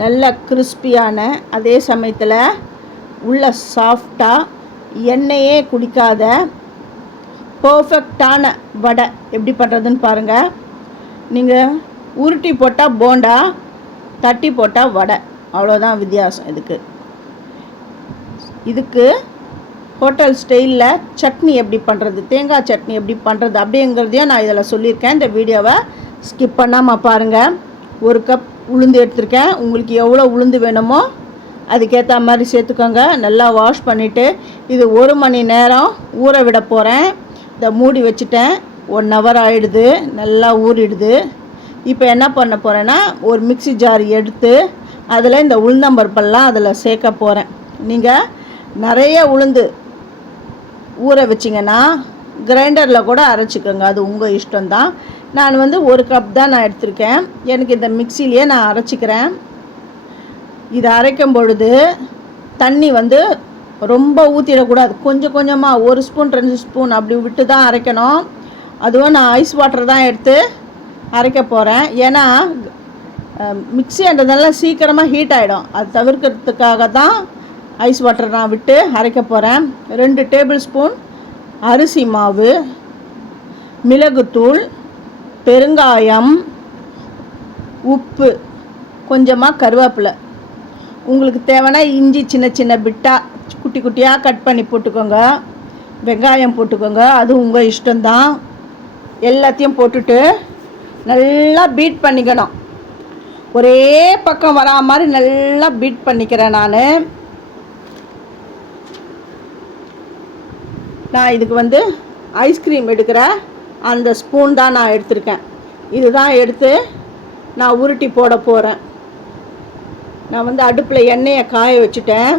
நல்ல கிறிஸ்பியான, அதே சமயத்தில் உள்ள சாஃப்டாக, எண்ணெயே குடிக்காத பர்ஃபெக்டான வடை எப்படி பண்ணுறதுன்னு பாருங்கள். நீங்கள் உருட்டி போட்டால் போண்டா, தட்டி போட்டால் வடை, அவ்வளோதான் வித்தியாசம். இதுக்கு ஹோட்டல் ஸ்டைலில் சட்னி எப்படி பண்ணுறது, தேங்காய் சட்னி எப்படி பண்ணுறது அப்படிங்கிறதையும் நான் இதில் சொல்லியிருக்கேன். இந்த வீடியோவை ஸ்கிப் பண்ணாமல் பாருங்கள். 1 கப் உளுந்து எடுத்திருக்கேன். உங்களுக்கு எவ்வளோ உளுந்து வேணுமோ அதுக்கேற்ற மாதிரி சேர்த்துக்கோங்க. நல்லா வாஷ் பண்ணிவிட்டு இது 1 மணி நேரம் ஊற விட போகிறேன். இதை மூடி வச்சுட்டேன். 1 ஹவர் ஆகிடுது, நல்லா ஊறிடுது. இப்போ என்ன பண்ண போகிறேன்னா, ஒரு மிக்ஸி ஜார் எடுத்து அதில் இந்த உளுந்தம்பருப்பெல்லாம் அதில் சேர்க்க போகிறேன். நீங்கள் நிறைய உளுந்து ஊற வச்சிங்கன்னா கிரைண்டரில் கூட அரைச்சிக்கோங்க, அது உங்கள் இஷ்டம்தான். நான் 1 கப் தான் நான் எடுத்திருக்கேன். எனக்கு இந்த மிக்சிலேயே நான் அரைச்சிக்கிறேன். இதை அரைக்கும் பொழுது தண்ணி ரொம்ப ஊற்றிடக்கூடாது. கொஞ்சம் கொஞ்சமாக 1 ஸ்பூன் 2 ஸ்பூன் அப்படி விட்டு தான் அரைக்கணும். அதுவும் நான் ஐஸ் வாட்டர் தான் எடுத்து அரைக்க போகிறேன். ஏன்னா மிக்சின்றதெல்லாம் சீக்கிரமாக ஹீட் ஆகிடும். அது தவிர்க்கிறதுக்காக தான் ஐஸ் வாட்டர் நான் விட்டு அரைக்க போகிறேன். 2 டேபிள் ஸ்பூன் அரிசி மாவு, மிளகுத்தூள், பெருங்காயம், உப்பு, கொஞ்சமாக கருவேப்பிலை, உங்களுக்கு தேவைன்னா இஞ்சி சின்ன சின்ன பிட்டாக குட்டி குட்டியாக கட் பண்ணி போட்டுக்கோங்க. வெங்காயம் போட்டுக்கோங்க, அது உங்கள் இஷ்டம்தான். எல்லாத்தையும் போட்டுட்டு நல்லா பீட் பண்ணிக்கணும். ஒரே பக்கம் வரா மாதிரி நல்லா பீட் பண்ணிக்கிறேன். நான் இதுக்கு ஐஸ்கிரீம் எடுக்கிற அந்த ஸ்பூன் தான் நான் எடுத்திருக்கேன். இதுதான் எடுத்து நான் உருட்டி போட போகிறேன். நான் அடுப்பில் எண்ணெயை காய வச்சுட்டேன்.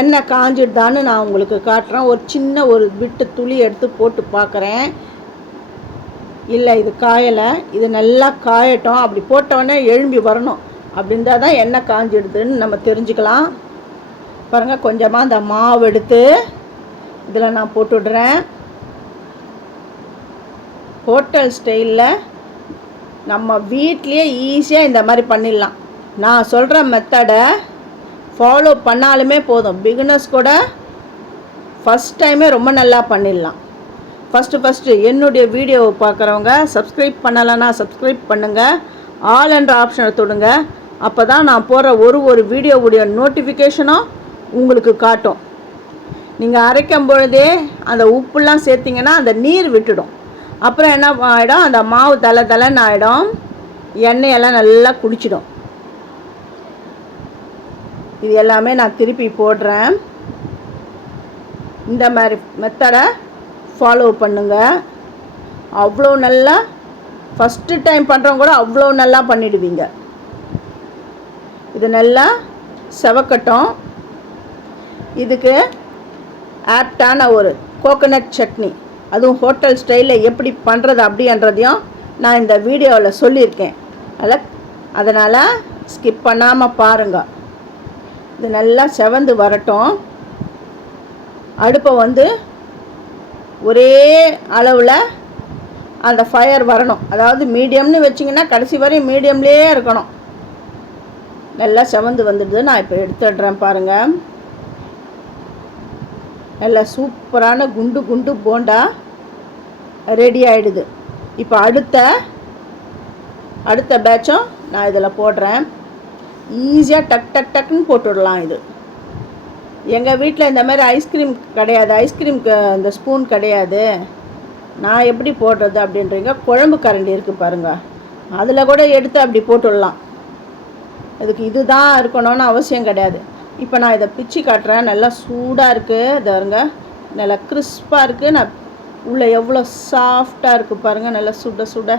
எண்ணெய் காஞ்சிடுதான்னு நான் உங்களுக்கு காட்டுறேன். ஒரு சின்ன பிட்டு துளி எடுத்து போட்டு பார்க்குறேன். இல்லை, இது காயலை. இது நல்லா காயட்டும். அப்படி போட்டோடனே எழும்பி வரணும். அப்படி இருந்தால் தான் எண்ணெய் காஞ்சிடுதுன்னு நம்ம தெரிஞ்சுக்கலாம். பாருங்கள், கொஞ்சமாக அந்த மாவு எடுத்து இதில் நான் போட்டுடுறேன். ஹோட்டல் ஸ்டைலில் நம்ம வீட்லேயே ஈஸியாக இந்த மாதிரி பண்ணிடலாம். நான் சொல்கிற மெத்தடை ஃபாலோ பண்ணாலுமே போதும். பிகினர்ஸ் கூட ஃபஸ்ட் டைமே ரொம்ப நல்லா பண்ணிடலாம். ஃபஸ்ட்டு என்னுடைய வீடியோவை பார்க்குறவங்க சப்ஸ்கிரைப் பண்ணலைன்னா சப்ஸ்கிரைப் பண்ணுங்கள். ஆல் என்ற ஆப்ஷனை தொடுங்க. அப்போ தான் நான் போடுற ஒரு வீடியோவுடைய நோட்டிஃபிகேஷனும் உங்களுக்கு காட்டும். நீங்கள் அரைக்கும் பொழுதே அந்த உப்புலாம் சேர்த்திங்கன்னா அந்த நீர் விட்டுடும். அப்புறம் என்ன ஆகிடும், அந்த மாவு தலைன்னு ஆகிடும். எண்ணெயெல்லாம் நல்லா குடிச்சிடும். இது எல்லாமே நான் திருப்பி போடுறேன். இந்த மாதிரி மெத்தடை ஃபாலோ பண்ணுங்கள். அவ்வளோ நல்லா ஃபஸ்ட்டு டைம் பண்ணுறவங்க கூட அவ்வளோ நல்லா பண்ணிடுவீங்க. இது நல்லா செவக்கட்டும். இதுக்கு ஆப்டான ஒரு கோகோனட் சட்னி, அதுவும் ஹோட்டல் ஸ்டைலில் எப்படி பண்ணுறது அப்படின்றதையும் நான் இந்த வீடியோவில் சொல்லியிருக்கேன். அதனால் ஸ்கிப் பண்ணாமல் பாருங்கள். இது நல்லா செவந்து வரட்டும். அடுப்பை ஒரே அளவில் அந்த ஃபயர் வரணும். அதாவது மீடியம்னு வச்சிங்கன்னா கடைசி வரையும் மீடியம்லேயே இருக்கணும். நல்லா செவந்து வந்துடுது. நான் இப்போ எடுத்துடுறேன் பாருங்கள். நல்லா சூப்பரான குண்டு போண்டா ரெடி ஆகிடுது. இப்போ அடுத்த பேட்சும் நான் இதில் போடுறேன். ஈஸியாக டக்குன்னு போட்டுடலாம். இது எங்கள் வீட்டில் இந்த மாதிரி ஐஸ்கிரீம் கிடையாது. ஐஸ்கிரீம்க்கு இந்த ஸ்பூன் கிடையாது. நான் எப்படி போடுறது அப்படின்றீங்க. குழம்பு கரண்டி இருக்குது பாருங்கள், அதில் கூட எடுத்து அப்படி போட்டுடலாம். இதுக்கு இது தான் இருக்கணும்னு அவசியம் கிடையாது. இப்போ நான் இதை பிச்சு காட்டுறேன். நல்லா சூடாக இருக்குது. பாருங்க, நல்லா கிறிஸ்பாக இருக்குது. நான் உள்ளே எவ்வளோ சாஃப்டாக இருக்குது பாருங்கள். நல்லா சுட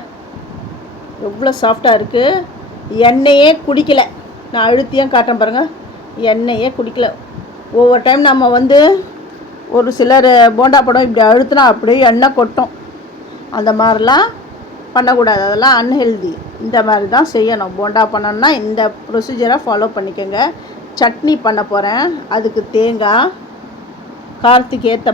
எவ்வளோ சாஃப்டாக இருக்குது. எண்ணெயே குடிக்கலை. நான் அழுத்தியும் காட்டுறேன் பாருங்கள், எண்ணெயே குடிக்கலை. ஒவ்வொரு டைம் நம்ம ஒரு சிலர் போண்டா படம் இப்படி அழுத்தினா அப்படியே எண்ணெய் கொட்டும். அந்த மாதிரிலாம் பண்ணக்கூடாது. அதெல்லாம் அன்ஹெல்தி. இந்த மாதிரி தான் செய்யணும். போண்டா பண்ணணுன்னா இந்த ப்ரொசீஜரை ஃபாலோ பண்ணிக்கோங்க. சட்னி பண்ண போகிறேன். அதுக்கு தேங்காய், காரத்துக்கு ஏற்ற